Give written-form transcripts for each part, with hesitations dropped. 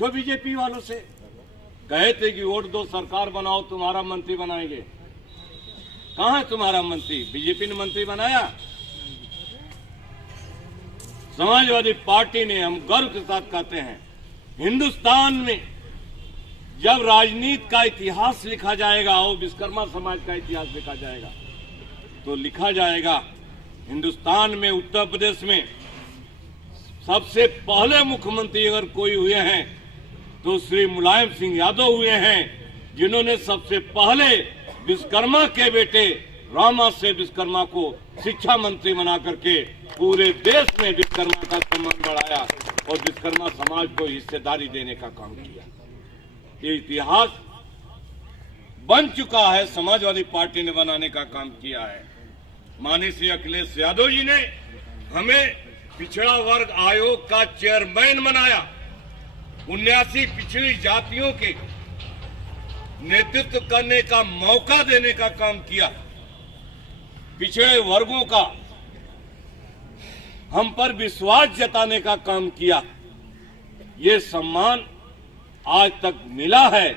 पूछो बीजेपी वालों से। कहे थे कि वोट दो सरकार बनाओ तुम्हारा मंत्री बनाएंगे। कहां है तुम्हारा मंत्री? बीजेपी ने मंत्री बनाया? समाजवादी पार्टी ने, हम गर्व के साथ कहते हैं, हिंदुस्तान में जब राजनीति का इतिहास लिखा जाएगा और विश्वकर्मा समाज का इतिहास लिखा जाएगा तो लिखा जाएगा हिंदुस्तान में, उत्तर प्रदेश में सबसे पहले मुख्यमंत्री अगर कोई हुए हैं तो श्री मुलायम सिंह यादव हुए हैं, जिन्होंने सबसे पहले विश्वकर्मा के बेटे रामाश्रय विश्वकर्मा को शिक्षा मंत्री बना करके पूरे देश में विश्वकर्मा का सम्मान बढ़ाया और विश्वकर्मा समाज को हिस्सेदारी देने का काम किया। ये इतिहास बन चुका है, समाजवादी पार्टी ने बनाने का काम किया है। माननीय श्री अखिलेश यादव जी ने हमें पिछड़ा वर्ग आयोग का चेयरमैन बनाया, 79 पिछड़ी जातियों के नेतृत्व करने का मौका देने का काम किया। पिछड़े वर्गों का हम पर विश्वास जताने का काम किया। ये सम्मान आज तक मिला है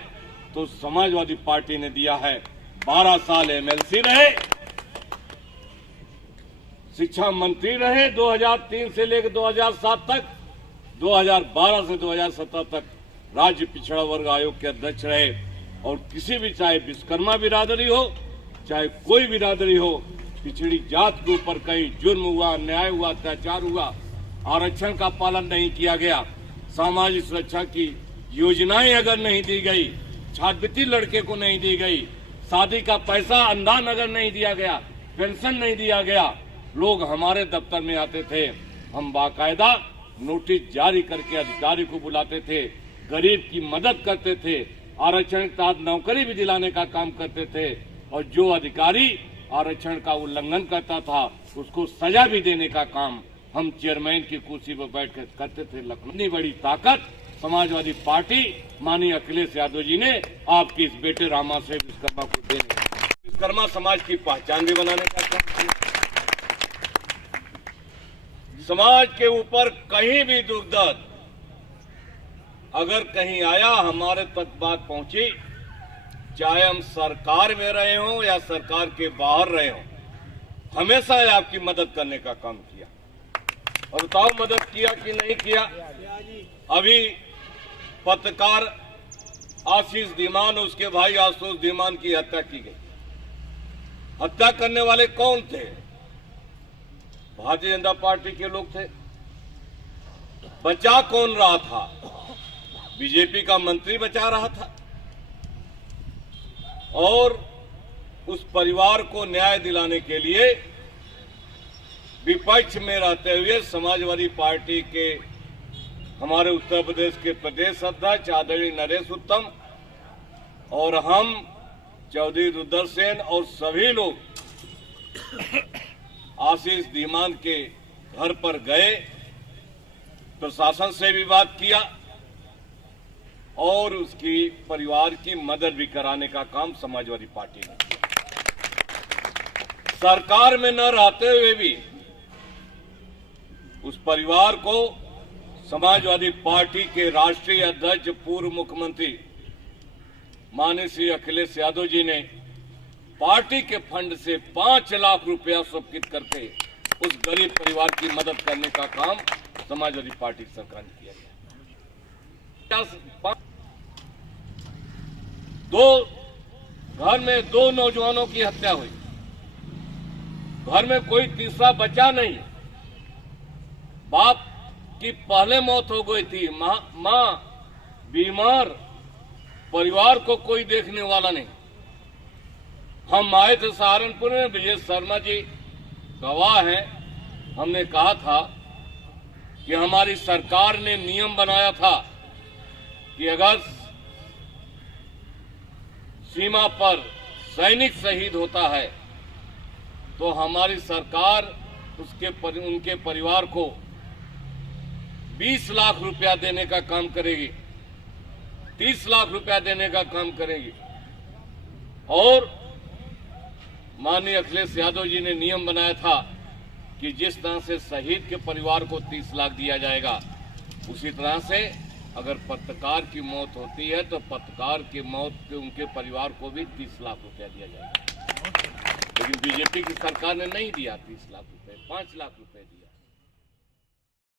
तो समाजवादी पार्टी ने दिया है। 12 साल एमएलसी रहे, शिक्षा मंत्री रहे 2003 से लेकर 2007 तक, 2012 से 2017 तक राज्य पिछड़ा वर्ग आयोग के अध्यक्ष रहे। और किसी भी, चाहे विश्वकर्मा बिरादरी हो चाहे कोई बिरादरी हो, पिछड़ी जात के ऊपर कहीं जुर्म हुआ, अन्याय हुआ, अत्याचार हुआ, आरक्षण का पालन नहीं किया गया, सामाजिक सुरक्षा की योजनाएं अगर नहीं दी गई, छात्रवृत्ति लड़के को नहीं दी गई, शादी का पैसा अनुदान अगर नहीं दिया गया, पेंशन नहीं दिया गया, लोग हमारे दफ्तर में आते थे, हम बाकायदा नोटिस जारी करके अधिकारी को बुलाते थे, गरीब की मदद करते थे, आरक्षण के तहत नौकरी भी दिलाने का काम करते थे। और जो अधिकारी आरक्षण का उल्लंघन करता था उसको सजा भी देने का काम हम चेयरमैन की कुर्सी पर बैठ कर करते थे। लखनऊ बड़ी ताकत समाजवादी पार्टी माननीय अखिलेश यादव जी ने आपके इस बेटे रामाश्रय विश्वकर्मा को देने, विश्वकर्मा समाज की पहचान भी बनाने का काम किया। समाज के ऊपर कहीं भी दुर्दर्द अगर कहीं आया, हमारे तक बात पहुंची, चाहे हम सरकार में रहे हों या सरकार के बाहर रहे हों, हमेशा आपकी मदद करने का काम किया। और बताओ मदद किया कि नहीं किया? अभी पत्रकार आशीष धीमान, उसके भाई आशुतोष धीमान की हत्या की गई। हत्या करने वाले कौन थे? भारतीय जनता पार्टी के लोग थे। बचा कौन रहा था? बीजेपी का मंत्री बचा रहा था। और उस परिवार को न्याय दिलाने के लिए विपक्ष में रहते हुए समाजवादी पार्टी के हमारे उत्तर प्रदेश के प्रदेश अध्यक्ष आदरणीय नरेश उत्तम और हम चौधरी रुद्रसेन और सभी लोग आशीष धीमान के घर पर गए, प्रशासन से भी बात किया और उसकी परिवार की मदद भी कराने का काम समाजवादी पार्टी ने किया। सरकार में न रहते हुए भी उस परिवार को समाजवादी पार्टी के राष्ट्रीय अध्यक्ष पूर्व मुख्यमंत्री माननीय श्री अखिलेश यादव जी ने पार्टी के फंड से 5 लाख रुपया स्वीकृत करके उस गरीब परिवार की मदद करने का काम समाजवादी पार्टी सरकार ने किया गया। घर में 2 नौजवानों की हत्या हुई, घर में कोई तीसरा बचा नहीं। बाप की पहले मौत हो गई थी, मां बीमार, परिवार को कोई देखने वाला नहीं। हम आए थे सहारनपुर में, विजय शर्मा जी गवाह हैं, हमने कहा था कि हमारी सरकार ने नियम बनाया था कि अगर सीमा पर सैनिक शहीद होता है तो हमारी सरकार उनके परिवार को 20 लाख रुपया देने का काम करेगी, 30 लाख रुपया देने का काम करेगी। और माननीय अखिलेश यादव जी ने नियम बनाया था कि जिस तरह से शहीद के परिवार को 30 लाख दिया जाएगा, उसी तरह से अगर पत्रकार की मौत होती है तो पत्रकार की मौत के उनके परिवार को भी 30 लाख रुपया दिया जाएगा। लेकिन बीजेपी की सरकार ने नहीं दिया 30 लाख रुपए, 5 लाख रुपए दिया।